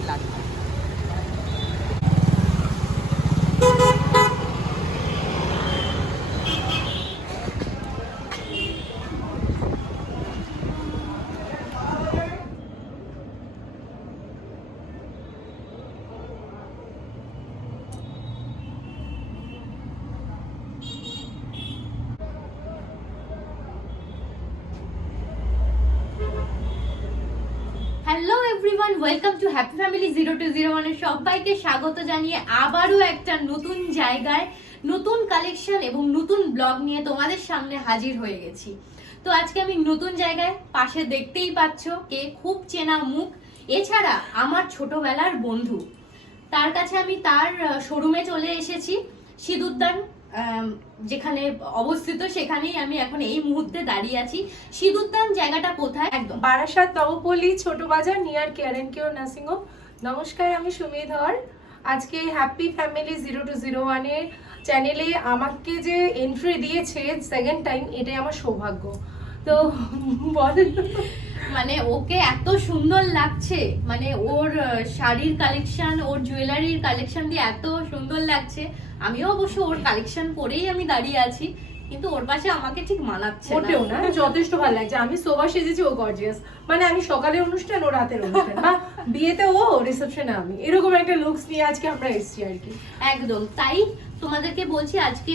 charlas. To happy family zero two zero ওয়ানের সবাইকে স্বাগত জানিয়ে আবারও একটা নতুন জায়গায় নতুন কালেকশন এবং নতুন ব্লগ নিয়ে তোমাদের সামনে হাজির হয়ে গেছি। তো আজকে আমি নতুন জায়গায় পাশে দেখতেই পাচ্ছ কে খুব চেনা মুখ। এছাড়া আমার ছোটবেলার বন্ধু। তার কাছে আমি তার শোরুমে চলে এসেছি সিঁদুরদান আম, যেখানে অবস্থিত, সেখানেই আমি এখন এই মুহূর্তে দাঁড়িয়ে আছি। সিঁদুরদান জায়গাটা কোথায়? একদম। বারাসাত নবপল্লী ছোট বাজার near care and cure nursing home নমস্কার, আমি সুমি ধর। আজকে happy family zero two zero ওয়ানের চ্যানেলে আমাকে যে এন্ট্রি দিয়েছে সেকেন্ড টাইম এটাই আমার সৌভাগ্য। তো বলেন মানে ওকে এত সুন্দর লাগছে মানে ওর শাড়ির কালেকশন ওর জুয়েলারির কালেকশন দিয়ে এত সুন্দর লাগছে। আমিও অবশ্য ওর কালেকশন পরেই আমি দাঁড়িয়ে আছি কিন্তু ওর পাশে আমাকে ঠিক মানাচ্ছে মোটেও না যথেষ্ট ভালো লাগছে। আমি সোভা সেজেছি ও গর্জিয়াস মানে আমি সকালে অনুষ্ঠান ও রাতের অনুষ্ঠান। বা বিয়েতে ও রিসেপশনে আমি। এরকম একটা লুকস নিয়ে আজকে আমরা এসেছি আর কি। একদম। তাই তোমাদেরকে বলছি আজকে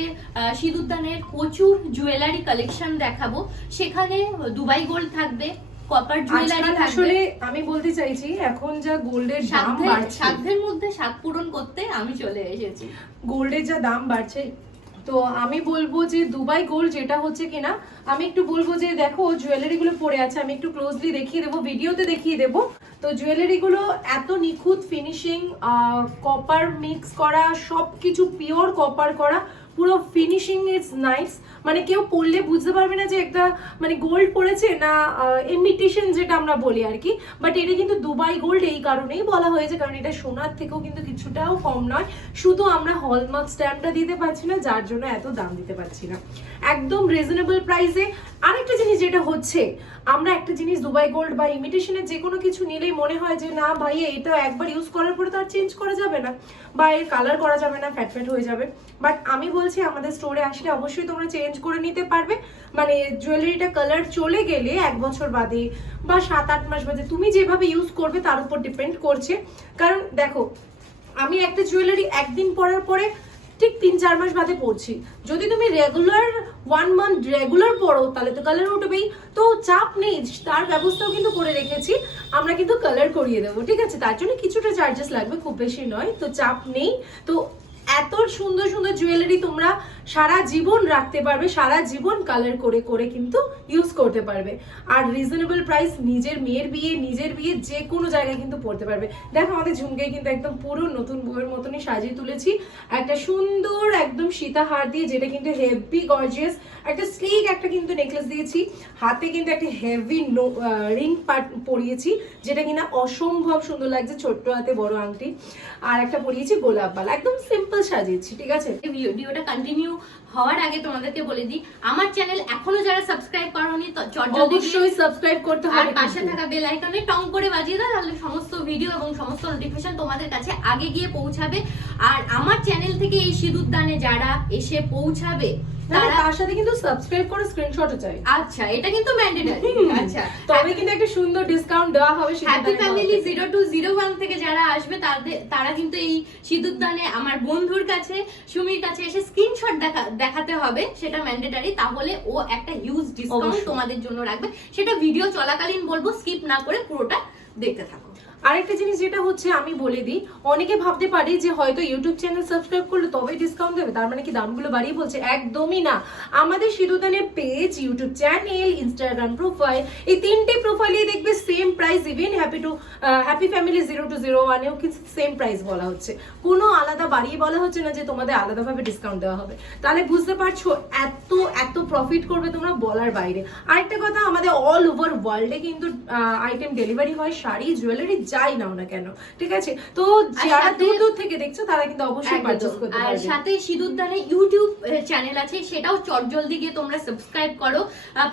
সিঁদুরদানের প্রচুর জুয়েলারি কালেকশন দেখাবো। সেখানে দুবাই গোল্ড থাকবে কপার জুয়েলারি আসলে আমি বলতে চাইছি এখন যা গোল্ডের দাম বাড়ছে সাধ্যের মধ্যে স্বাদ পূরণ করতে আমি চলে এসেছি। গোল্ডের যা দাম বাড়ছে। তো আমি বলব যে দুবাই গোল্ড যেটা হচ্ছে কিনা আমি একটু বলব যে দেখো জুয়েলারি গুলো পড়ে আছে আমি একটু ক্লোজলি দেখিয়ে দেবো ভিডিওতে দেখিয়ে দেবো। তো জুয়েলারি গুলো এত নিখুঁত ফিনিশিং কপার মিক্স করা সব কিছু পিওর কপার করা পুরো ফিনিশিং ইজ নাইস মানে কেউ পড়লে বুঝতে পারবে না যে একটা মানে গোল্ড পড়েছে না ইমিটেশন যেটা আমরা বলি আর কি। বাট এটা কিন্তু দুবাই গোল্ড এই কারণেই বলা হয়েছে, কারণ এটা সোনার থেকেও কিন্তু কিছুটাও কম নয়। শুধু আমরা হলমার্ক স্ট্যাম্পটা দিতে পারছি না, যার জন্য এত দাম দিতে পারছি না। একদম রিজনেবল প্রাইসে আরেকটা জিনিস যেটা হচ্ছে, আমরা একটা জিনিস দুবাই গোল্ড বা ইমিটেশনের যে কোনো কিছু নিলেই মনে হয় যে, না ভাই, এটা একবার ইউজ করার পরে তো আর চেঞ্জ করা যাবে না বা এর কালার করা যাবে না ফ্যাট ফ্যাট হয়ে যাবে। বাট আমি বলছি, আমাদের স্টোরে আসলে অবশ্যই তোমরা চেঞ্জ করে নিতে পারবে। মানে জুয়েলারিটা কালার চলে গেলে এক বছর বাদে বা সাত আট মাস বাদে তুমি যেভাবে ইউজ করবে তার উপর ডিপেন্ড করছে। কারণ দেখো, আমি একটা জুয়েলারি একদিন পরার পরে ঠিক তিন, চার মাস বাদে পড়ছি। যদি তুমি রেগুলার ওয়ান মান্থ রেগুলার পড়ো, তাহলে তো কালার উঠবেই। তো চাপ নেই, তার ব্যবস্থাও কিন্তু করে রেখেছি। আমরা কিন্তু কালার করিয়ে দেবো, ঠিক আছে? তার জন্য কিছুটা চার্জেস লাগবে, খুব বেশি নয়, তো চাপ নেই। তো এত সুন্দর সুন্দর জুয়েলারি তোমরা সারা জীবন রাখতে পারবে, সারা জীবন কালার করে করে কিন্তু ইউজ করতে পারবে। আর রিজনেবল প্রাইস নিজের মেয়ের বিয়ে, নিজের বিয়ে যে কোনো জায়গায় কিন্তু পড়তে পারবে। দেখো আমাদের ঝুমকে কিন্তু একদম পুরো নতুন বউয়ের মতনই সাজিয়ে তুলেছি। একটা সুন্দর একদম সীতাহার দিয়ে যেটা কিন্তু হেভি গর্জিয়াস একটা স্লিক একটা কিন্তু নেকলেস দিয়েছি। হাতে কিন্তু একটা হেভি রিং পরিয়েছি, যেটা কিনা অসম্ভব সুন্দর লাগছে ছোট্ট হাতে বড় আংটি। আর একটা পরিয়েছি গোলাপ বাল একদম সিম্পল সাজিয়েছি ঠিক আছে? ভিডিওটা কন্টিনিউ হওয়ার আগে তোমাদেরকে বলে দিই আমার চ্যানেল এখনও যারা সাবস্ক্রাইব করোনি তো অবশ্যই সাবস্ক্রাইব করতে আর হবে পাশে থাকা বেল আইকনে টং করে বাজিয়ে দাও তাহলে সমস্ত ভিডিও এবং সমস্ত নোটিফিকেশন তোমাদের কাছে আগে গিয়ে পৌঁছাবে। আর আমার চ্যানেল থেকে এই সিঁদুর দানে যারা এসে পৌঁছাবে তারা তার সাথে কিন্তু সাবস্ক্রাইব করে স্ক্রিনশটও চাই। আচ্ছা এটা কিন্তু ম্যান্ডেটরি আচ্ছা। তবে কিন্তু একটা সুন্দর ডিসকাউন্ট দেওয়া হবে হ্যাপি ফ্যামিলি তরফ থেকে। জিরো টু জিরো ওয়ান থেকে যারা আসবে তাদের তারা কিন্তু এই সিঁদুর দানে আমার বন্ধুর কাছে সুমির কাছে এসে স্ক্রিনশট দেখা দেখাতে হবে সেটা ম্যান্ডেটারি তাহলে ও একটা হিউজ ডিসকাউন্ট তোমাদের জন্য রাখবে। সেটা ভিডিও চলাকালীন বলব স্কিপ না করে পুরোটা দেখতে থাকো। আরেকটা জিনিস যেটা হচ্ছে আমি বলে দিই, অনেকে ভাবতে পারি যে হয়তো ইউটিউব চ্যানেল সাবস্ক্রাইব করলে তবে ডিসকাউন্ট দেবে, তার মানে কি দামগুলো বাড়িয়ে বলছে? একদমই না। আমাদের সিধুদানের page YouTube channel Instagram profile এই তিনটে প্রোফাইলে দেখবে same price even happy to happy family zero two zero ওয়ানেও কিন্তু সেম প্রাইস বলা হচ্ছে। কোনো আলাদা বাড়িয়ে বলা হচ্ছে না যে তোমাদের আলাদাভাবে ডিসকাউন্ট দেওয়া হবে। তাহলে বুঝতে পারছ এত এত প্রফিট করবে তোমরা বলার বাইরে। আরেকটা কথা, আমাদের অল ওভার ওয়ার্ল্ডে কিন্তু আইটেম ডেলিভারি হয়, শাড়ি জুয়েলারি যা যাই নাও না কেন? ঠিক আছে? তো যারা দূর দূর থেকে দেখছ তারা কিন্তু অবশ্যই পারচেজ। করতে আর সাথে সিঁদুর দানে ইউটিউব চ্যানেল আছে সেটাও চটজলদি গিয়ে তোমরা সাবস্ক্রাইব করো।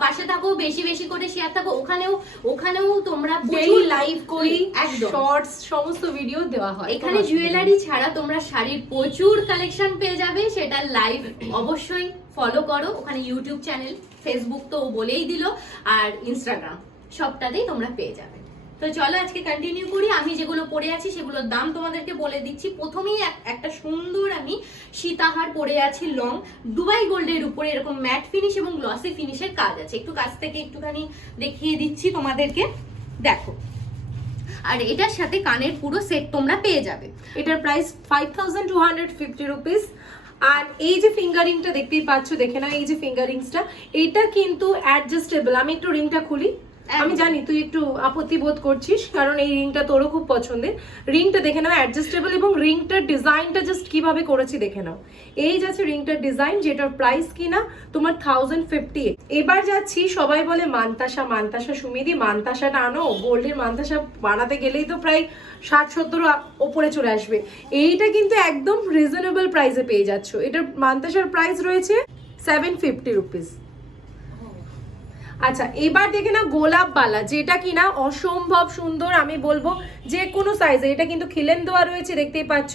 পাশে থাকো বেশি বেশি করে শেয়ার থাকো। ওখানেও ওখানেও তোমরা ডেইলি লাইভ করি শর্টস সমস্ত ভিডিও দেওয়া হয়। এখানে। জুয়েলারি ছাড়া তোমরা শাড়ির প্রচুর কালেকশন পেয়ে যাবে সেটা লাইভ অবশ্যই ফলো করো। ওখানে ইউটিউব চ্যানেল ফেসবুক তো বলেই দিল আর ইনস্টাগ্রাম সবটাতেই তোমরা পেয়ে যাবে। তো চলো আজকে কন্টিনিউ করি। আমি যেগুলো পরে আছি সেগুলোর দাম তোমাদেরকে বলে দিচ্ছি। প্রথমেই এক- একটা সুন্দর আমি সীতাহার পরে আছি লং দুবাই গোল্ডের উপরে এরকম ম্যাট ফিনিশ এবং গ্লসি ফিনিশের কাজ আছে। একটু কাছ থেকে একটুখানি দেখিয়ে দিচ্ছি তোমাদেরকে। দেখো। আর এটার সাথে কানের পুরো সেট তোমরা পেয়ে যাবে। এটার price five thousand two hundred fifty rupees আর এই যে ফিঙ্গারিংটা দেখতেই পাচ্ছ, দেখে নাও এই যে ফিঙ্গারিংসটা এটা কিন্তু অ্যাডজাস্টেবল আমি একটু রিংটা খুলি। আমি জানি তুই একটু আপত্তি বোধ করছিস কারণ এই রিংটা তোরও খুব পছন্দের। রিংটা দেখে নাও অ্যাডজাস্টেবল এবং রিংটার ডিজাইনটা জাস্ট কীভাবে করেছি দেখে নাও। এই যাচ্ছে রিংটার ডিজাইন যেটার প্রাইস কিনা তোমার থাউজেন্ড ফিফটি এবার যাচ্ছি সবাই বলে মান্তাসা মান্তাসা সুমিদি মান্তাসাটা আনো গোল্ডের মান্তাসা বানাতে গেলেই তো প্রায় ষাট সত্তর ওপরে চলে আসবে। এইটা কিন্তু একদম রিজনেবল প্রাইসে পেয়ে যাচ্ছ। এটার মান্তাসার প্রাইস রয়েছে সেভেন ফিফটি রুপিস আচ্ছা এবার দেখে না গোলাপ বালা, যেটা কি না অসম্ভব সুন্দর, আমি বলব যে কোনো সাইজে এটা কিন্তু খিলেন দেওয়া রয়েছে, দেখতেই পাচ্ছ।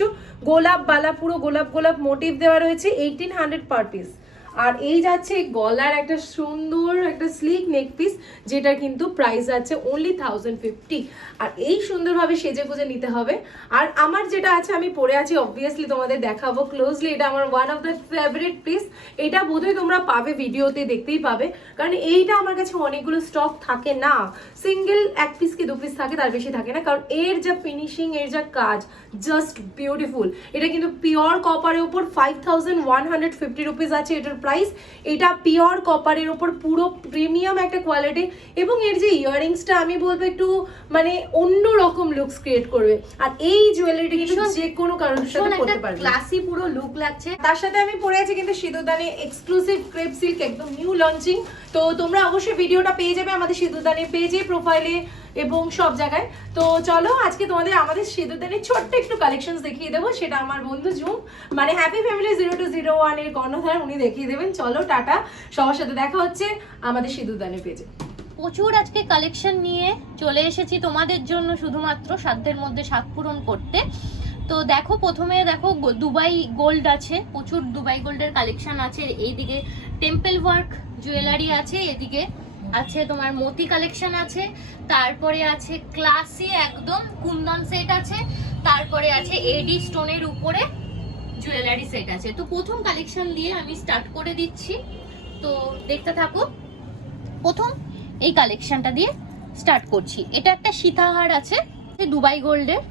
গোলাপ বালা, পুরো গোলাপ গোলাপ মোটিভ দেওয়া রয়েছে এইটিন হান্ড্রেড পার পিস আর এই যাচ্ছে গলার একটা সুন্দর একটা স্লিক নেক পিস যেটা কিন্তু প্রাইস আছে অনলি থাউজেন্ড ফিফটি আর এই সুন্দরভাবে সেজে গুজে নিতে হবে। আর আমার যেটা আছে, আমি পরে আছি অবভিয়াসলি তোমাদের দেখাবো ক্লোজলি এটা আমার one of the favourite piece এটা বোধহয় তোমরা পাবে ভিডিওতে দেখতেই পাবে। কারণ এইটা আমার কাছে অনেকগুলো স্টক থাকে না। সিঙ্গেল এক পিস কি দু পিস থাকে, তার বেশি থাকে না। কারণ এর যা ফিনিশিং এর যা কাজ জাস্ট বিউটিফুল এটা কিন্তু পিওর কপারের উপর five thousand one hundred fifty rupees আছে, এটার প্রাইস এটা পিওর কপারের উপর পুরো প্রিমিয়াম একটা কোয়ালিটি এবং এর যে ইয়াররিংসটা আমি বলব একটু মানে অন্য রকম লুকস ক্রিয়েট করবে। আর এই জুয়েলারিটা কিন্তু যে কোনো কারোর সাথে পড়তে পারবে। ক্লাসি পুরো লুক লাগছে। তার সাথে আমি পরে আছি কিন্তু সিঁদুরদানি এক্সক্লুসিভ ক্রেপ সিল্ক একদম নিউ লঞ্চিং তো তোমরা অবশ্যই ভিডিওটা পেয়ে যাবে আমাদের সিঁদুরদানি পেজে প্রোফাইলে এবং সব জায়গায়। তো চলো, আজকে তোমাদের আমাদের সিঁদুরদানির ছোট্ট একটু কালেকশন দেখিয়ে দেবো। সেটা আমার বন্ধু জুম। মানে happy family zero two zero ওয়ানের কর্ণধার, উনি দেখিয়ে দেবেন। চলো, টাটা। সবার সাথে দেখা হচ্ছে আমাদের সিঁদুরদানি পেজে প্রচুর আজকে কালেকশন নিয়ে চলে এসেছি তোমাদের জন্য শুধুমাত্র সাধ্যের মধ্যে স্বাদ পূরণ করতে। তো দেখো, প্রথমে দেখো দুবাই গোল্ড আছে। প্রচুর দুবাই গোল্ডের কালেকশন আছে। এইদিকে টেম্পল ওয়ার্ক জুয়েলারি আছে। এদিকে আছে তোমার মতি কালেকশন আছে, তারপরে আছে ক্লাসি একদম কুন্দন সেট আছে, তারপরে আছে এডি স্টোনের উপরে জুয়েলারি সেট আছে। তো প্রথম কালেকশন দিয়ে আমি স্টার্ট করে দিচ্ছি। তো দেখতে থাকো। প্রথম এই কালেকশনটা দিয়ে স্টার্ট করছি। এটা একটা সীতাহার আছে দুবাই গোল্ডের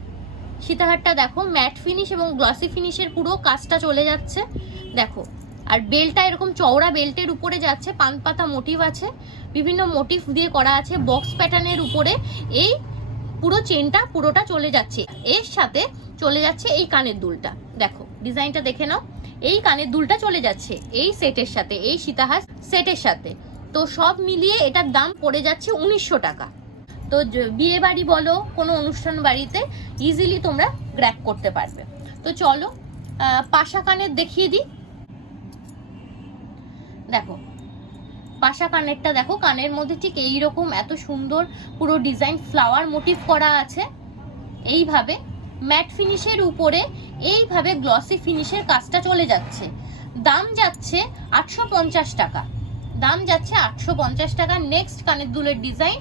সীতাহারটা দেখো ম্যাট ফিনিশ এবং গ্লসি ফিনিশের পুরো কাজটা চলে যাচ্ছে। দেখো আর বেলটা এরকম চওড়া বেল্টের উপরে যাচ্ছে, পান পাতা মোটিভ আছে, বিভিন্ন মোটিভ দিয়ে করা আছে বক্স প্যাটার্নের উপরে এই পুরো চেনটা পুরোটা চলে যাচ্ছে। এর সাথে চলে যাচ্ছে এই কানের দুলটা। দেখো ডিজাইনটা দেখে নাও। এই কানের দুলটা চলে যাচ্ছে এই সেটের সাথে, এই সীতাহার সেটের সাথে। তো সব মিলিয়ে এটার দাম পড়ে যাচ্ছে উনিশশো টাকা। তো বিয়ে বাড়ি বলো, কোনো অনুষ্ঠান বাড়িতে ইজিলি তোমরা গ্র্যাক করতে পারবে। তো চলো পাশা কানের দেখিয়ে দিই। দেখো পাশা কানেরটা দেখো, কানের মধ্যে ঠিক এই রকম এত সুন্দর পুরো ডিজাইন ফ্লাওয়ার মোটিভ করা আছে। এইভাবে ম্যাট ফিনিশের উপরে এইভাবে গ্লসি ফিনিশের কাজটা চলে যাচ্ছে। দাম যাচ্ছে আটশো পঞ্চাশ টাকা। দাম যাচ্ছে আটশো পঞ্চাশ টাকা। নেক্সট কানের দুলের ডিজাইন।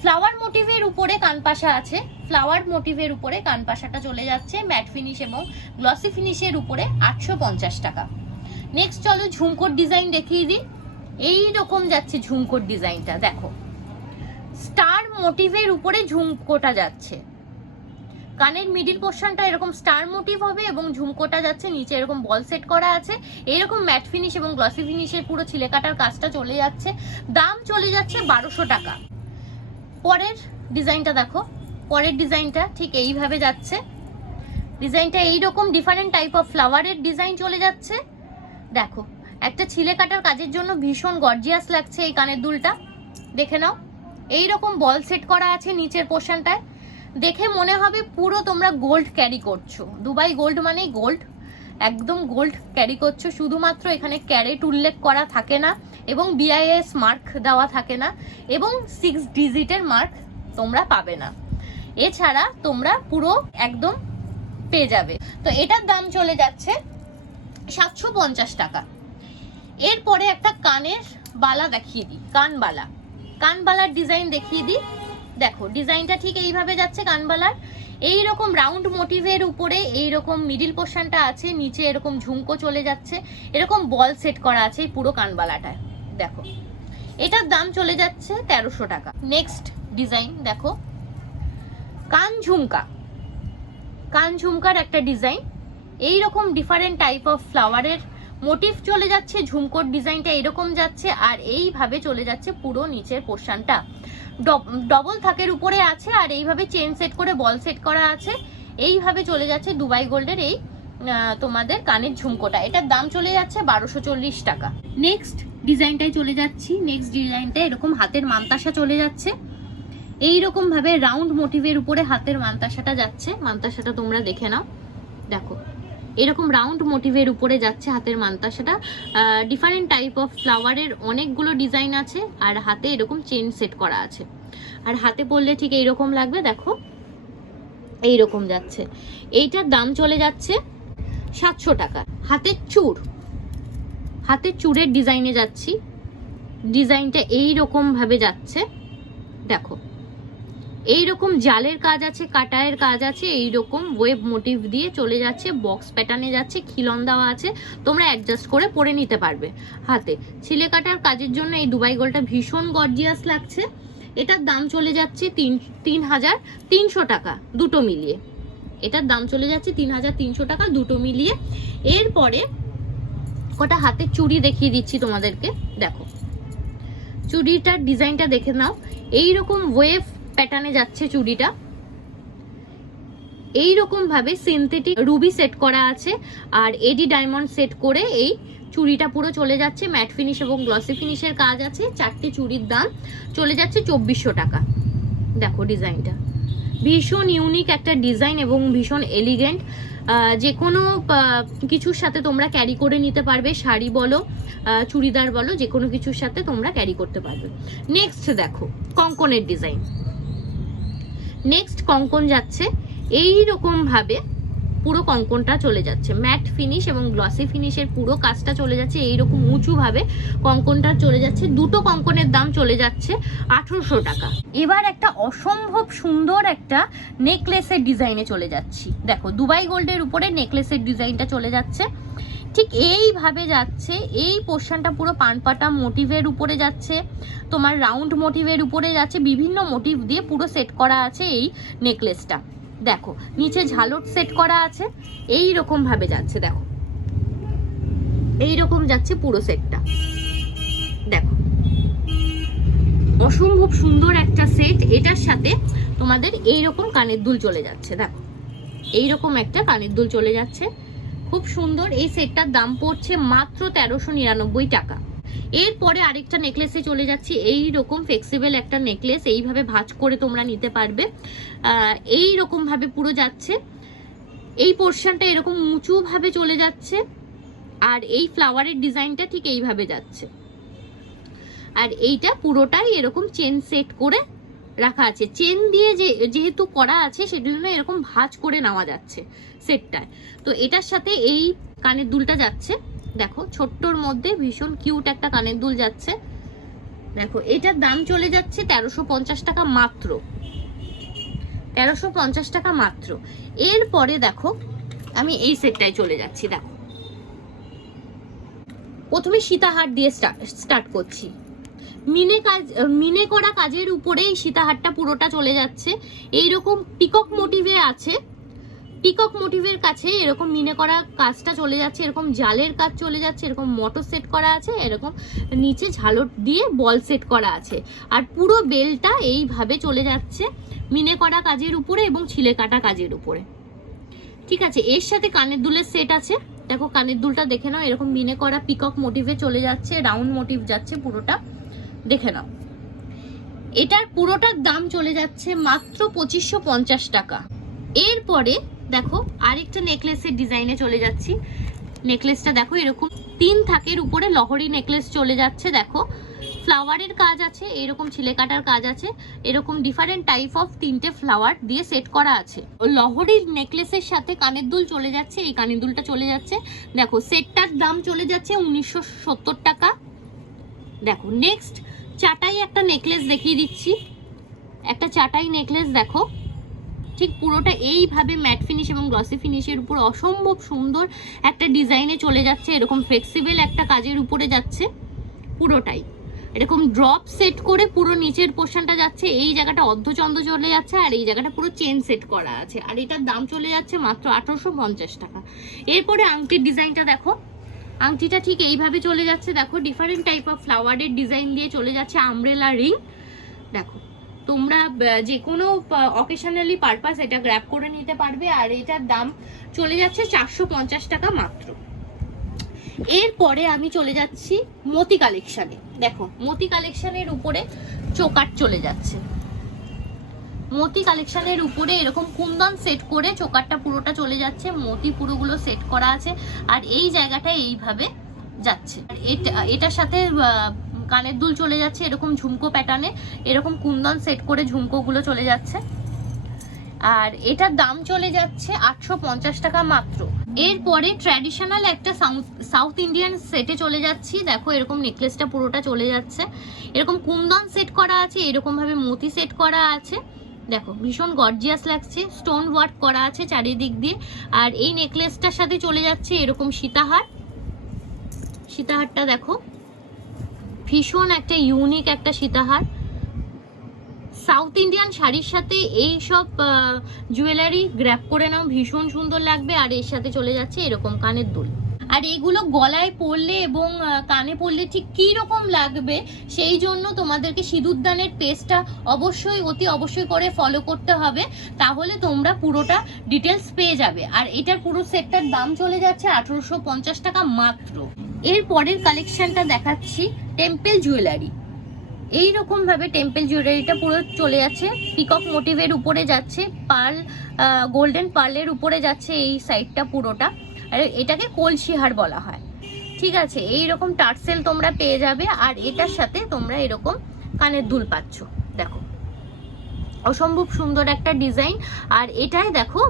ফ্লাওয়ার মোটিভের উপরে কানপাশা আছে। ফ্লাওয়ার মোটিভের উপরে কানপাশাটা চলে যাচ্ছে ম্যাট ফিনিশ এবং গ্লসি ফিনিশের উপরে আটশো পঞ্চাশ টাকা। নেক্সট চলো ঝুমকোর ডিজাইন দেখিয়ে দিই। এই রকম যাচ্ছে ঝুমকোর ডিজাইনটা দেখো। স্টার মোটিভের উপরে ঝুমকোটা যাচ্ছে। কানের মিডিল পোর্শনটা এরকম স্টার মোটিভ হবে এবং ঝুমকোটা যাচ্ছে, নিচে এরকম বল সেট করা আছে। এরকম ম্যাট ফিনিশ এবং গ্লসি ফিনিশের পুরো ছিলে কাটার কাজটা চলে যাচ্ছে। দাম চলে যাচ্ছে বারোশো টাকা। পরের ডিজাইনটা দেখো। পরের ডিজাইনটা ঠিক এইভাবে যাচ্ছে। ডিজাইনটা এইরকম ডিফারেন্ট টাইপ অফ ফ্লাওয়ারের ডিজাইন চলে যাচ্ছে। দেখো, একটা ছিলে কাটার কাজের জন্য ভীষণ গর্জিয়াস লাগছে এই কানের দুলটা। দেখে নাও এই রকম বল সেট করা আছে নিচের পোর্শনটায় দেখে মনে হবে পুরো তোমরা গোল্ড ক্যারি করছ। দুবাই গোল্ড মানেই গোল্ড একদম গোল্ড ক্যারি করছ। শুধুমাত্র এখানে ক্যারেট উল্লেখ করা থাকে না এবং বিআইএস মার্ক দেওয়া থাকে না এবং সিক্স ডিজিটের মার্ক তোমরা পাবে না। এছাড়া তোমরা পুরো একদম পেয়ে যাবে। তো এটার দাম চলে যাচ্ছে সাতশো পঞ্চাশ টাকা। এরপরে একটা কানের বালা দেখিয়ে দিই কানবালা কানবালার ডিজাইন দেখিয়ে দিই। দেখো, ডিজাইনটা ঠিক এইভাবে যাচ্ছে কানবালার এই রকম রাউন্ড মোটিভের উপরে এই রকম মিডিল পোর্শনটা আছে, নিচে এরকম ঝুমকো চলে যাচ্ছে। এরকম বল সেট করা আছে এই পুরো কানবালাটায় দেখো, এটার দাম চলে যাচ্ছে তেরোশো টাকা। নেক্সট ডিজাইন, দেখো। কান ঝুমকা। কান ঝুমকার একটা ডিজাইন। এই রকম ডিফারেন্ট টাইপ অফ ফ্লাওয়ারের মোটিভ চলে যাচ্ছে, ঝুমকোর ডিজাইনটা এরকম যাচ্ছে, আর এইভাবে চলে যাচ্ছে পুরো নিচের পোর্শনটা ডবল থাকের উপরে আছে, আর এইভাবে চেন সেট করে বল সেট করা আছে। এইভাবে চলে যাচ্ছে দুবাই গোল্ডের এই তোমাদের কানের ঝুমকোটা। এটার দাম চলে যাচ্ছে বারোশো চল্লিশ টাকা। নেক্সট ডিজাইনটায় চলে যাচ্ছি। নেক্সট ডিজাইনটা এরকম হাতের মান্তাসা চলে যাচ্ছে। এই রকম ভাবে রাউন্ড মোটিভের উপরে হাতের মান্তাসাটা যাচ্ছে। মান্তাসাটা তোমরা দেখে নাও। দেখো। এরকম রাউন্ড মোটিভের উপরে যাচ্ছে হাতের মান্তাসাটা ডিফারেন্ট টাইপ অফ ফ্লাওয়ারের অনেকগুলো ডিজাইন আছে আর হাতে এরকম চেন সেট করা আছে। আর হাতে পরলে ঠিক এইরকম লাগবে, দেখো। এইরকম যাচ্ছে। এইটার দাম চলে যাচ্ছে সাতশো টাকা। হাতের চূড় হাতের চূড়ের ডিজাইনে যাচ্ছি। ডিজাইনটা এই ভাবে যাচ্ছে। দেখো। এই রকম জালের কাজ আছে, কাটায়ের কাজ আছে এই রকম ওয়েব মোটিভ দিয়ে চলে যাচ্ছে বক্স প্যাটার্নে যাচ্ছে, খিলন দেওয়া আছে, তোমরা অ্যাডজাস্ট করে পরে নিতে পারবে হাতে। ছিলে কাটার কাজের জন্য এই দুবাই গোলটা ভীষণ গর্জিয়াস লাগছে। এটার দাম চলে যাচ্ছে তিন তিন হাজার তিনশো টাকা দুটো মিলিয়ে। এটার দাম চলে যাচ্ছে তিন হাজার তিনশো টাকা দুটো মিলিয়ে। এরপরে কটা হাতের চুড়ি দেখিয়ে দিচ্ছি তোমাদেরকে, দেখো। চুড়িটার ডিজাইনটা দেখে নাও। এই রকম ওয়েভ প্যাটার্নে যাচ্ছে চুড়িটা। এই রকম ভাবে সিনথেটিক রুবি সেট করা আছে আর এডি ডায়মন্ড সেট করে এই চুড়িটা পুরো চলে যাচ্ছে ম্যাট ফিনিশ এবং গ্লসি ফিনিশের কাজ আছে। চারটে চুড়ির দাম চলে যাচ্ছে চব্বিশশো টাকা। দেখো ডিজাইনটা। ভীষণ ইউনিক একটা ডিজাইন এবং ভীষণ এলিগেন্ট যে কোনো কিছুর সাথে তোমরা ক্যারি করে নিতে পারবে। শাড়ি বলো চুড়িদার বলো যে কোনো কিছুর সাথে তোমরা ক্যারি করতে পারবে। নেক্সট দেখো, কঙ্কনের ডিজাইন নেক্সট কঙ্কন যাচ্ছে এই ভাবে পুরো কঙ্কনটা চলে যাচ্ছে। ম্যাট ফিনিশ এবং গ্লসি ফিনিশের পুরো কাজটা চলে যাচ্ছে, এইরকম উঁচু ভাবে কঙ্কনটা চলে যাচ্ছে। দুটো কঙ্কনের দাম চলে যাচ্ছে আঠেরোশো টাকা। এবার একটা অসম্ভব সুন্দর একটা নেকলেসের ডিজাইনে চলে যাচ্ছি। দেখো দুবাই গোল্ডের উপরে নেকলেসের ডিজাইনটা চলে যাচ্ছে। ঠিক এইভাবে যাচ্ছে, এই পোর্শনটা পুরো পানপাটা মোটিভের উপরে যাচ্ছে, তোমার রাউন্ড মোটিভের উপরে যাচ্ছে, বিভিন্ন মোটিভ দিয়ে পুরো সেট করা আছে এই নেকলেসটা দেখো, নিচে ঝালট সেট করা আছে এই রকম ভাবে যাচ্ছে, দেখো। এই রকম যাচ্ছে পুরো সেটটা দেখো। অসম্ভব সুন্দর একটা সেট এটার সাথে তোমাদের এই রকম কানের দুল চলে যাচ্ছে, দেখো। এই রকম একটা কানের দুল চলে যাচ্ছে। খুব সুন্দর। এই সেটটার দাম পড়ছে মাত্র তেরোশো নিরানব্বই টাকা। এরপরে আরেকটা নেকলেসে চলে যাচ্ছি। এই রকম ফ্লেক্সিবল একটা নেকলেস এইভাবে ভাঁজ করে তোমরা নিতে পারবে। এই রকম ভাবে পুরো যাচ্ছে। এই পোর্শনটা এরকম উঁচু ভাবে চলে যাচ্ছে। আর এই ফ্লাওয়ারের ডিজাইনটা ঠিক এইভাবে যাচ্ছে। আর এইটা পুরোটাই এরকম চেন সেট করে রাখা আছে। চেন দিয়ে যে, যেহেতু করা আছে, সেজন্য এরকম ভাঁজ করে নেওয়া যাচ্ছে। সেটটায়। তো এটার সাথে এই কানের দুলটা যাচ্ছে। দেখো, ছোট্টর মধ্যে ভীষণ কিউট একটা কানের দুল যাচ্ছে। দেখো, এটার দাম চলে যাচ্ছে তেরোশো পঞ্চাশ টাকা মাত্র। তেরোশো পঞ্চাশ টাকা মাত্র। এরপরে দেখো, আমি এই সেটটায় চলে যাচ্ছি, দেখো। প্রথমে সীতাহার দিয়ে স্টার্ট করছি। মিনে কাজ, মিনে করা কাজের উপরে এই সীতাহারটা পুরোটা চলে যাচ্ছে। এইরকম পিকক মোটিভে আছে। পিকক মোটিভের কাছে এরকম মিনে করা কাজটা চলে যাচ্ছে, এরকম জালের কাজ চলে যাচ্ছে, এরকম মোটর সেট করা আছে, এরকম নিচে ঝালট দিয়ে বল সেট করা আছে। আর পুরো বেলটা এইভাবে চলে যাচ্ছে মিনে করা কাজের উপরে এবং ছিলে কাটা কাজের উপরে। ঠিক আছে, এর সাথে কানের দুলের সেট আছে। দেখো, কানের দুলটা দেখে নাও, এরকম মিনে করা পিকক মোটিভে চলে যাচ্ছে রাউন্ড মোটিভ যাচ্ছে পুরোটা। দেখে নাও। এটার পুরোটার দাম চলে যাচ্ছে মাত্র পঁচিশশো টাকা। এরপরে দেখো, আরেকটা নেকলেসের ডিজাইনে চলে যাচ্ছি। নেকলেসটা দেখো, এরকম তিন থাকের উপরে লহরি নেকলেস চলে যাচ্ছে, দেখো। ফ্লাওয়ারের কাজ আছে, এরকম ছিলে কাটার কাজ আছে। এরকম ডিফারেন্ট টাইপ অফ তিনটে ফ্লাওয়ার দিয়ে সেট করা আছে। লহরির নেকলেসের সাথে কানের দুল চলে যাচ্ছে, এই কানের দুলটা চলে যাচ্ছে। দেখো, সেটটার দাম চলে যাচ্ছে উনিশশো সত্তর টাকা। দেখো নেক্সট চাটাই একটা নেকলেস দেখিয়ে দিচ্ছি। একটা চাটাই নেকলেস দেখো। ঠিক পুরোটা এইভাবে ম্যাট ফিনিশ এবং গ্লসি ফিনিশের উপর অসম্ভব সুন্দর একটা ডিজাইনে চলে যাচ্ছে, এরকম ফ্লেক্সিবল একটা কাজের উপরে যাচ্ছে পুরোটাই। এরকম ড্রপ সেট করে পুরো নিচের পোর্শনটা যাচ্ছে, এই জায়গাটা অর্ধচন্দ্র চলে যাচ্ছে আর এই জায়গাটা পুরো চেন সেট করা আছে। আর এটার দাম চলে যাচ্ছে মাত্র আঠারোশো পঞ্চাশ টাকা। এরপরে আংটির ডিজাইনটা দেখো। আংটিটা ঠিক এইভাবে চলে যাচ্ছে, দেখো ডিফারেন্ট টাইপ অফ ফ্লাওয়ারের ডিজাইন দিয়ে চলে যাচ্ছে আমব্রেলা রিং দেখো তোমরা যে কোনো অকেশনালি পারপাস এটা গ্র্যাব করে নিতে পারবে, আর এটার দাম চলে যাচ্ছে চারশো পঞ্চাশ টাকা মাত্র। এরপরে আমি চলে যাচ্ছি মতি কালেকশানে দেখো, মতি কালেকশানের উপরে চোকাট চলে যাচ্ছে। মতি কালেকশানের উপরে এরকম কুন্দন সেট করে চোকারটা পুরোটা চলে যাচ্ছে, মতি পুরোগুলো সেট করা আছে, আর এই জায়গাটা এইভাবে যাচ্ছে। আর এটা, এটার সাথে কানের দুল চলে যাচ্ছে, এরকম ঝুমকো প্যাটার্নে এরকম কুন্দন সেট করে ঝুমকোগুলো চলে যাচ্ছে। আর এটার দাম চলে যাচ্ছে আটশো পঞ্চাশ টাকা মাত্র। এরপরে ট্র্যাডিশনাল একটা সাউথ ইন্ডিয়ান সেটে চলে যাচ্ছি। দেখো এরকম নেকলেসটা পুরোটা চলে যাচ্ছে। এরকম কুন্দন সেট করা আছে, এরকম ভাবে মতি সেট করা আছে। দেখো ভীষণ গর্জিয়াস লাগছে স্টোন ওয়ার্ক করা আছে চারিদিক দিয়ে। আর এই নেকলেসটার সাথে চলে যাচ্ছে এরকম সীতাহার। সীতাহারটা দেখো। ভীষণ একটা ইউনিক একটা সীতাহার। সাউথ ইন্ডিয়ান শাড়ির সাথে এই সব জুয়েলারি গ্র্যাপ করে নাও, ভীষণ সুন্দর লাগবে আর এর সাথে চলে যাচ্ছে এরকম কানের দুল আর এগুলো গলায় পরলে এবং কানে পরলে ঠিক কী রকম লাগবে সেই জন্য তোমাদেরকে সিঁদুরদানের পেজটা অবশ্যই, অতি অবশ্যই করে ফলো করতে হবে। তাহলে তোমরা পুরোটা ডিটেলস পেয়ে যাবে। আর এটার পুরো সেটটার দাম চলে যাচ্ছে আঠেরোশো পঞ্চাশ টাকা মাত্র। এর পরের কালেকশনটা দেখাচ্ছি টেম্পেল জুয়েলারি এই রকম ভাবে টেম্পল জুয়েলারিটা পুরো চলে যাচ্ছে। পিকক মোটিভের উপরে যাচ্ছে পার্ল গোল্ডেন পার্লের উপরে যাচ্ছে এই সাইডটা পুরোটা। আর এটাকে কলসিহার বলা হয়। ঠিক আছে এই রকম টার্সেল তোমরা পেয়ে যাবে আর এটার সাথে তোমরা এরকম কানের দুল পাচ্ছ। দেখো, অসম্ভব সুন্দর একটা ডিজাইন আর এটাই দেখো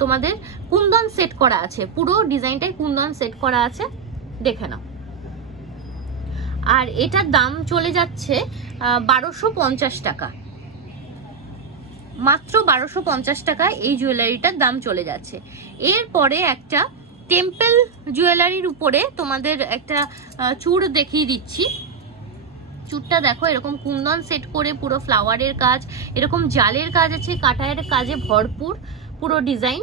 তোমাদের কুন্দন সেট করা আছে। পুরো ডিজাইনটাই কুন্দন সেট করা আছে। দেখে নাও। আর এটার দাম চলে যাচ্ছে বারোশো পঞ্চাশ টাকা। মাত্র বারোশো পঞ্চাশ টাকায় এই জুয়েলারিটার দাম চলে যাচ্ছে। এরপরে একটা টেম্পল জুয়েলারির উপরে তোমাদের একটা চূড় দেখিয়ে দিচ্ছি। চূড়টা দেখো, এরকম কুন্দন সেট করে পুরো ফ্লাওয়ারের কাজ, এরকম জালের কাজ আছে কাটায়ের কাজে ভরপুর পুরো ডিজাইন।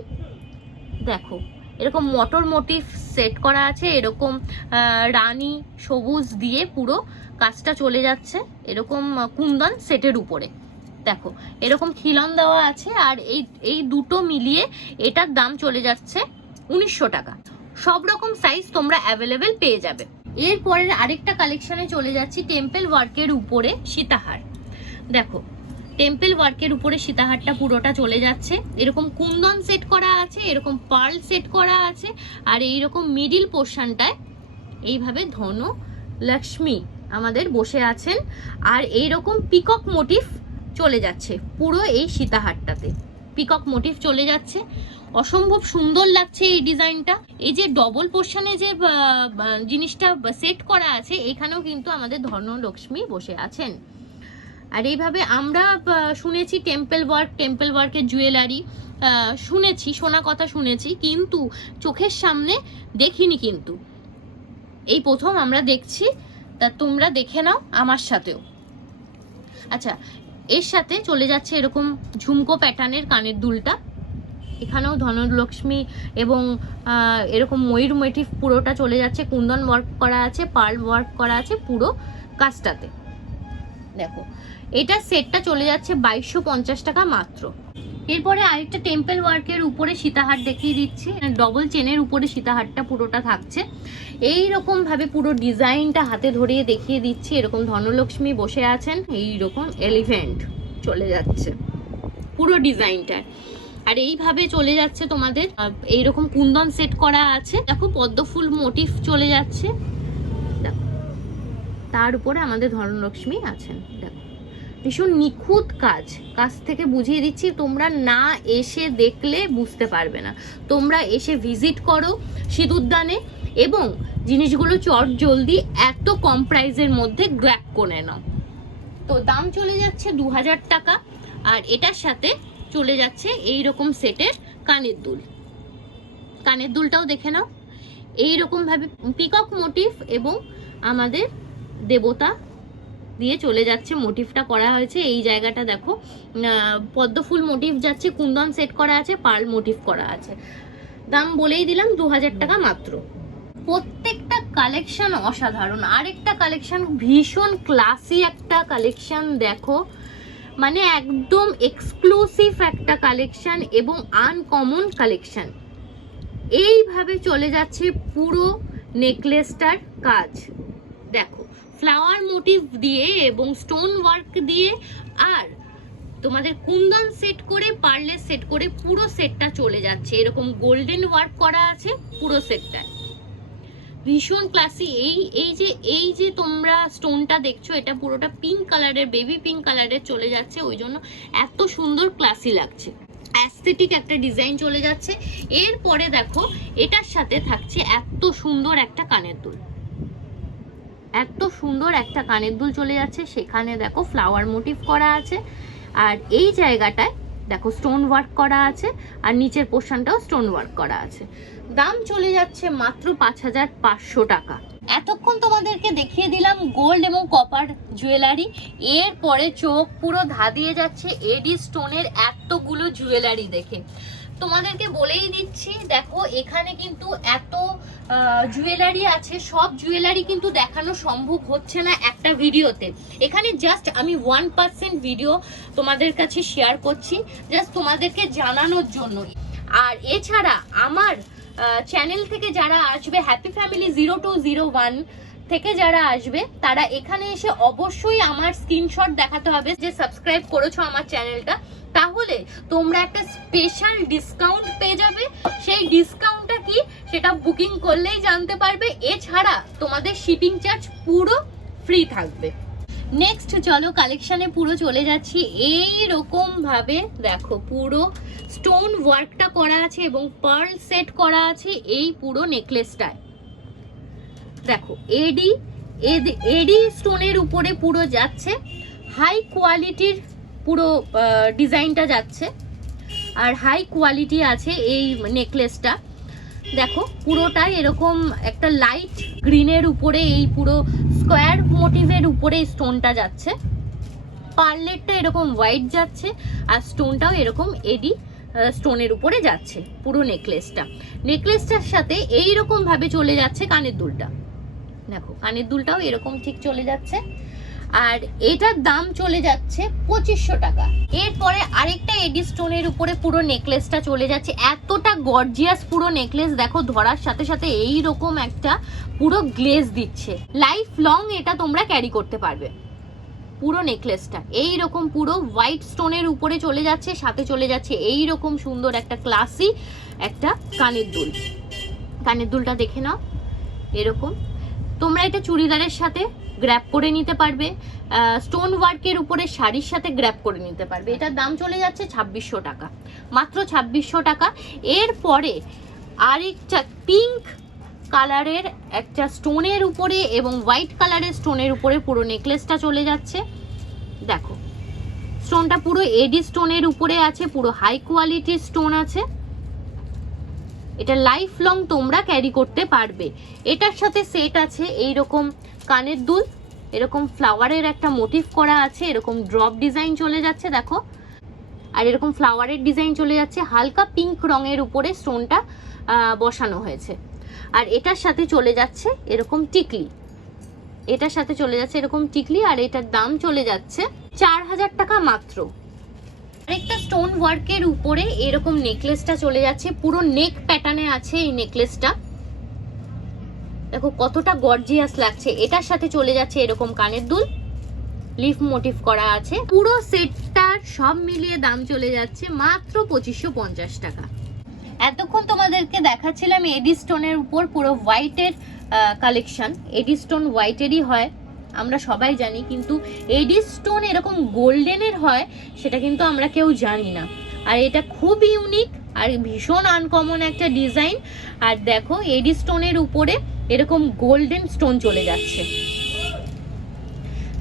দেখো এরকম মটর মোটিভ সেট করা আছে, এরকম রানী সবুজ দিয়ে পুরো কাজটা চলে যাচ্ছে, এরকম কুন্দন সেটের উপরে। দেখো, এরকম খিলন দেওয়া আছে আর এই এই দুটো মিলিয়ে এটার দাম চলে যাচ্ছে উনিশশো টাকা। সব রকম সাইজ তোমরা অ্যাভেলেবেল পেয়ে যাবে। এরপরের আরেকটা কালেকশনে চলে যাচ্ছি টেম্পেল ওয়ার্কের উপরে, সীতাহার। দেখো টেম্পল ওয়ার্কের উপরে সীতাহারটা পুরোটা চলে যাচ্ছে। এরকম কুন্দন সেট করা আছে, এরকম পার্ল সেট করা আছে, আর এই রকম মিডিল পোর্শনটায় এইভাবে ধন লক্ষ্মী আমাদের বসে আছেন। আর এই রকম পিকক মোটিভ চলে যাচ্ছে পুরো এই সীতাহারটাতে। পিকক মোটিভ চলে যাচ্ছে। অসম্ভব সুন্দর লাগছে এই ডিজাইনটা। এই যে ডবল পোর্শনে যে জিনিসটা সেট করা আছে, এখানেও কিন্তু আমাদের ধনলক্ষ্মী বসে আছেন। আর এইভাবে আমরা শুনেছি টেম্পল ওয়ার্ক, টেম্পল ওয়ার্কের জুয়েলারি শুনেছি শোনা কথা শুনেছি, কিন্তু চোখের সামনে দেখিনি কিন্তু। এই প্রথম আমরা দেখছি, তা তোমরা দেখে নাও আমার সাথেও। আচ্ছা এর সাথে চলে যাচ্ছে এরকম ঝুমকো প্যাটার্নের কানের দুলটা। এখানেও ধনলক্ষ্মী এবং এরকম ময়ূর মোটিভ পুরোটা চলে যাচ্ছে। কুন্দন ওয়ার্ক করা আছে, পার্ল ওয়ার্ক করা আছে পুরো কাজটাতে। দেখো, এটা সেটটা চলে যাচ্ছে বাইশশো পঞ্চাশ টাকা মাত্র। এরপরে আরেকটা টেম্পল ওয়ার্কের উপরে সীতাহার দেখিয়ে দিচ্ছি ডবল চেনের উপরে সীতাহারটা পুরোটা থাকছে। এই ভাবে পুরো ডিজাইনটা হাতে ধরিয়ে দেখিয়ে দিচ্ছি, এরকম ধনলক্ষ্মী বসে আছেন এই রকম এলিফ্যান্ট চলে যাচ্ছে, পুরো ডিজাইনটা আর এইভাবে চলে যাচ্ছে তোমাদের এইরকম কুন্দন সেট করা আছে। দেখো পদ্ম ফুল মোটিভ চলে যাচ্ছে। তার উপরে আমাদের ধনলক্ষ্মী আছেন। দেখো, ভীষণ নিখুঁত কাজ। কাছ থেকে বুঝিয়ে দিচ্ছি, তোমরা না এসে দেখলে বুঝতে পারবে না। তোমরা এসে ভিজিট করো শীত উদ্যানে এবং জিনিসগুলো চট জলদি এত কম প্রাইসের মধ্যে গ্র্যাপ করে নাও। তো দাম চলে যাচ্ছে দু হাজার টাকা আর এটার সাথে চলে যাচ্ছে এই রকম সেটের কানের দুল। কানের দুলটাও দেখে নাও। এই রকম পিকক মোটিভ এবং আমাদের দেবতা দিয়ে চলে যাচ্ছে মোটিভটা করা হয়েছে। এই জায়গাটা দেখো আহ, পদ্ম ফুল মোটিভ যাচ্ছে কুন্দন সেট করা আছে পার্ল মোটিভ করা আছে। দাম বলেই দিলাম দু হাজার টাকা মাত্র। প্রত্যেকটা কালেকশন অসাধারণ। আরেকটা কালেকশন ভীষণ ক্লাসি একটা কালেকশন দেখো। মানে একদম এক্সক্লুসিভ একটা কালেকশন এবং আনকমন কালেকশন এইভাবে চলে যাচ্ছে পুরো নেকলেসটার কাজ। দেখো ফ্লাওয়ার মোটিভ দিয়ে এবং স্টোন ওয়ার্ক দিয়ে আর তোমাদের কুন্দন সেট করে পার্লে সেট করে পুরো সেটটা চলে যাচ্ছে। এরকম গোল্ডেন ওয়ার্ক করা আছে পুরো সেটটায় ভীষণ ক্লাসি এই এই যে এই যে তোমরা স্টোনটা দেখছ, এটা পুরোটা পিঙ্ক কালারের বেবি পিঙ্ক কালারের চলে যাচ্ছে। ওই জন্য এত সুন্দর ক্লাসি লাগছে। অ্যাস্থেটিক একটা ডিজাইন চলে যাচ্ছে। এরপরে দেখো, এটার সাথে থাকছে এত সুন্দর একটা কানের দুল। এত সুন্দর একটা কানের দুল চলে যাচ্ছে। সেখানে দেখো ফ্লাওয়ার মোটিভ করা আছে। আর এই জায়গাটায় দেখো স্টোন ওয়ার্ক করা আছে। আর নিচের পোর্শনটাও স্টোন ওয়ার্ক করা আছে। দাম চলে যাচ্ছে মাত্র পাঁচ হাজার পাঁচশো টাকা। এতক্ষণ তোমাদেরকে দেখিয়ে দিলাম গোল্ড এবং কপার জুয়েলারি এরপরে চোখ পুরো ধাঁধিয়ে যাচ্ছে। এডি স্টোনের এতগুলো জুয়েলারি দেখে। তোমাদেরকে বলেই দিচ্ছি, দেখো, এখানে কিন্তু এত জুয়েলারি আছে, সব জুয়েলারি কিন্তু দেখানো সম্ভব হচ্ছে না একটা ভিডিওতে। এখানে জাস্ট আমি ওয়ান পার্সেন্ট ভিডিও তোমাদের কাছে শেয়ার করছি জাস্ট তোমাদেরকে জানানোর জন্য। আর এছাড়া আমার চ্যানেল থেকে যারা আসবে happy family zero two zero one থেকে যারা আসবে, তারা এখানে এসে অবশ্যই আমার স্ক্রিনশট দেখাতে হবে যে সাবস্ক্রাইব করেছ আমার চ্যানেলটা তাহলে তোমরা একটা স্পেশাল ডিসকাউন্ট পেয়ে যাবে। সেই ডিসকাউন্টটা কি? সেটা বুকিং করলেই জানতে পারবে। এছাড়া তোমাদের শিপিং চার্জ পুরো ফ্রি থাকবে। নেক্সট চলো কালেকশানে পুরো চলে যাচ্ছি। এই রকম ভাবে দেখো পুরো স্টোন ওয়ার্কটা করা আছে এবং পার্ল সেট করা আছে এই পুরো নেকলেসটায় দেখো, এডি এডি স্টোনের উপরে পুরো যাচ্ছে। হাই কোয়ালিটির পুরো ডিজাইনটা যাচ্ছে। আর হাই কোয়ালিটি আছে এই নেকলেসটা দেখো, পুরোটাই এরকম একটা লাইট গ্রিনের উপরে, এই পুরো স্কোয়ার মোটিভের উপরে স্টোনটা যাচ্ছে। পার্লেটটা এরকম হোয়াইট যাচ্ছে, আর স্টোনটাও এরকম এডি স্টোনের উপরে যাচ্ছে পুরো নেকলেসটা নেকলেসটার সাথে এই রকম ভাবে চলে যাচ্ছে কানের দুলটা। দেখো, কানের দুলটাও এরকম ঠিক চলে যাচ্ছে। আর এটার দাম চলে যাচ্ছে পঁচিশশো টাকা। এরপরে আরেকটা এডি স্টোনের উপরে পুরো নেকলেসটা চলে যাচ্ছে। এতটা গর্জিয়াস পুরো নেকলেস দেখো ধরার সাথে সাথে এই রকম একটা পুরো গ্লেজ দিচ্ছে। লাইফ লং এটা তোমরা ক্যারি করতে পারবে। পুরো নেকলেসটা এই রকম পুরো হোয়াইট স্টোনের উপরে চলে যাচ্ছে, সাথে চলে যাচ্ছে এই রকম সুন্দর একটা ক্লাসি একটা কানের দুল। কানের দুলটা দেখে নাও। এরকম। তোমরা এটা চুড়িদারের সাথে গ্র্যাপ করে নিতে পারবে। স্টোন ওয়ার্কের উপরে শাড়ির সাথে গ্র্যাপ করে নিতে পারবে। এটার দাম চলে যাচ্ছে ছাব্বিশশো টাকা। মাত্র ছাব্বিশশো টাকা। এরপরে আরেকটা পিঙ্ক কালারের একটা স্টোনের উপরে এবং হোয়াইট কালারের স্টোনের উপরে পুরো নেকলেসটা চলে যাচ্ছে। দেখো স্টোনটা পুরো এডি স্টোনের উপরে আছে, পুরো হাই কোয়ালিটির স্টোন আছে। এটা লাইফ লং তোমরা ক্যারি করতে পারবে। এটার সাথে সেট আছে এই রকম কানের দুল, এরকম ফ্লাওয়ারের একটা মোটিভ করা আছে, এরকম ড্রপ ডিজাইন চলে যাচ্ছে, দেখো। আর এরকম ফ্লাওয়ারের ডিজাইন চলে যাচ্ছে, হালকা পিঙ্ক রঙের উপরে স্টোনটা বসানো হয়েছে। আর এটার সাথে চলে যাচ্ছে এরকম টিকলি। এটার সাথে চলে যাচ্ছে এরকম টিকলি, আর এটার দাম চলে যাচ্ছে চার হাজার টাকা মাত্র। আরেকটা স্টোন ওয়ার্কের উপরে এরকম নেকলেসটা চলে যাচ্ছে। পুরো নেক প্যাটার্নে আছে এই নেকলেসটা দেখো কতটা গর্জিয়াস লাগছে। এটার সাথে চলে যাচ্ছে এরকম কানের দুল। লিফ মোটিভ করা আছে। পুরো সেটটার সব মিলিয়ে দাম চলে যাচ্ছে মাত্র পঁচিশশো পঞ্চাশ টাকা। এতক্ষণ তোমাদেরকে দেখাচ্ছিলাম এডি স্টোনের উপর পুরো হোয়াইটের কালেকশন এডি স্টোন হোয়াইটেরই হয়। আমরা সবাই জানি, কিন্তু এডি স্টোন এরকম গোল্ডেনের হয়, সেটা কিন্তু আমরা কেউ জানি না। আর এটা খুব ইউনিক আর ভীষণ আনকমন একটা ডিজাইন আর দেখো এডি স্টোনের উপরে এরকম গোল্ডেন স্টোন চলে যাচ্ছে।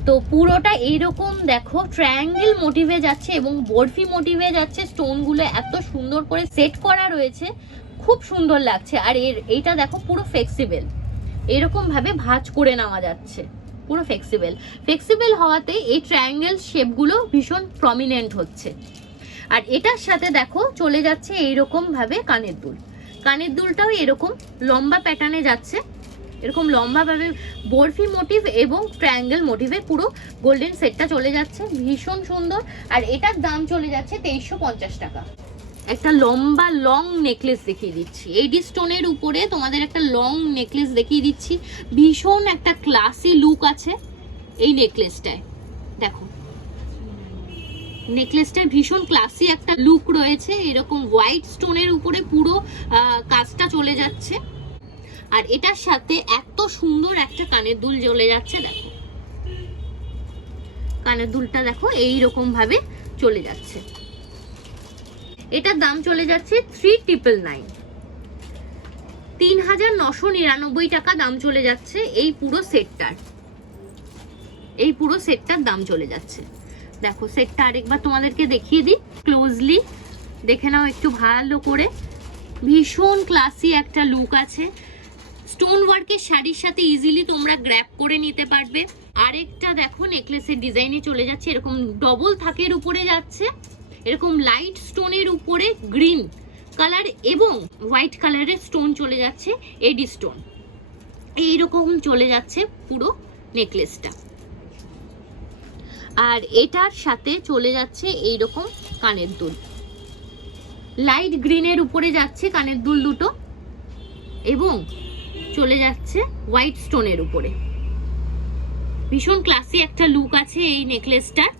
তো পুরোটা এইরকম দেখো ট্রায়াঙ্গেল মোটিভে যাচ্ছে এবং বরফি মোটিভে যাচ্ছে। স্টোনগুলো এত সুন্দর করে সেট করা রয়েছে, খুব সুন্দর লাগছে। আর এর, এইটা দেখো পুরো ফ্লেক্সিবল এরকম ভাবে ভাঁজ করে নেওয়া যাচ্ছে। পুরো ফ্লেক্সিবল ফ্লেক্সিবল হওয়াতে এই ট্রায়াঙ্গেল শেপগুলো ভীষণ প্রমিনেন্ট হচ্ছে। আর এটার সাথে দেখো চলে যাচ্ছে এইরকম ভাবে কানের দুল। কানের দুলটাও এরকম লম্বা প্যাটার্নে যাচ্ছে। এরকম লম্বা ভাবে বরফি মোটিভ এবং ট্রায়াঙ্গেল মোটিভে পুরো গোল্ডেন সেটটা চলে যাচ্ছে। ভীষণ সুন্দর। আর এটার দাম চলে যাচ্ছে তেইশশো টাকা। একটা লম্বা লং নেকলেস দেখিয়ে দিচ্ছি। এইডি স্টোনের উপরে তোমাদের একটা লং নেকলেস দেখিয়ে দিচ্ছি। ভীষণ একটা ক্লাসি লুক আছে এই নেকলেসটায় দেখো। নেকলেসটায় ভীষণ ক্লাসি একটা লুক রয়েছে। এরকম হোয়াইট স্টোনের উপরে পুরো কাজটা চলে যাচ্ছে। আর এটার সাথে এত সুন্দর একটা কানের দুল চলে যাচ্ছে, দেখো। কানের দুলটা দেখো এই রকম ভাবে চলে যাচ্ছে। এটার দাম চলে যাচ্ছে থ্রি ট্রিপল নাইন তিন হাজার নশো নিরানব্বই টাকা দাম চলে যাচ্ছে এই পুরো সেটটার এই পুরো সেটটার দাম চলে যাচ্ছে। দেখো সেটটা আরেকবার তোমাদেরকে দেখিয়ে দিই ক্লোজলি দেখে নাও একটু ভালো করে। ভীষণ ক্লাসি একটা লুক আছে। স্টোন ওয়ার্কের শাড়ির সাথে ইজিলি তোমরা গ্র্যাপ করে নিতে পারবে। আরেকটা দেখো নেকলেসের ডিজাইনে চলে যাচ্ছে, এরকম ডবল থাকের উপরে যাচ্ছে। এরকম লাইট স্টোনের উপরে গ্রিন কালার এবং হোয়াইট কালারের স্টোন চলে যাচ্ছে এডি স্টোন এইরকম চলে যাচ্ছে পুরো নেকলেসটা আর এটার সাথে চলে যাচ্ছে এইরকম কানের দুল। লাইট গ্রিনের উপরে যাচ্ছে কানের দুল দুটো এবং চলে যাচ্ছে হোয়াইট স্টোনের উপরে। ভীষণ ক্লাসি একটা লুক আছে এই নেকলেসটার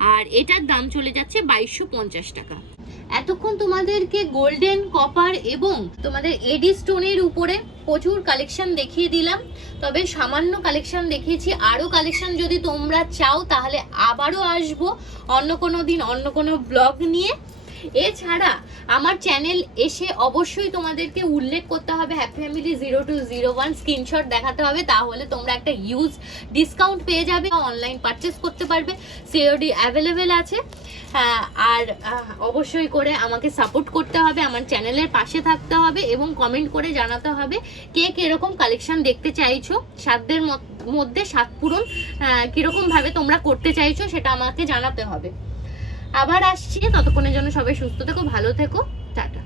আর এটার দাম চলে যাচ্ছে বাইশশো পঞ্চাশ টাকা। এতক্ষণ তোমাদেরকে গোল্ডেন, কপার এবং তোমাদের এডি স্টোনের উপরে প্রচুর কালেকশন দেখিয়ে দিলাম। তবে সামান্য কালেকশন দেখিয়েছি। আরও কালেকশন যদি তোমরা চাও, তাহলে আবারও আসব অন্য কোনো দিন, অন্য কোনো ব্লগ নিয়ে। এছাড়া আমার চ্যানেল এসে অবশ্যই তোমাদেরকে উল্লেখ করতে হবে happy family zero two zero one screenshot দেখাতে হবে তাহলে তোমরা একটা ইউজ ডিসকাউন্ট পেয়ে যাবে অনলাইন পারচেস করতে পারবে সিওডি অ্যাভেলেবেল আছে। হ্যাঁ, আর অবশ্যই করে আমাকে সাপোর্ট করতে হবে আমার চ্যানেলের পাশে থাকতে হবে এবং কমেন্ট করে জানাতে হবে কে কীরকম কালেকশন দেখতে চাইছো মত- মধ্যে সাত পূরণ আহ, কীরকম তোমরা করতে চাইছো সেটা আমাকে জানাতে হবে। আবার আসছি ততক্ষণের জন্য সবাই সুস্থ থেকো ভালো থেকো টাটা।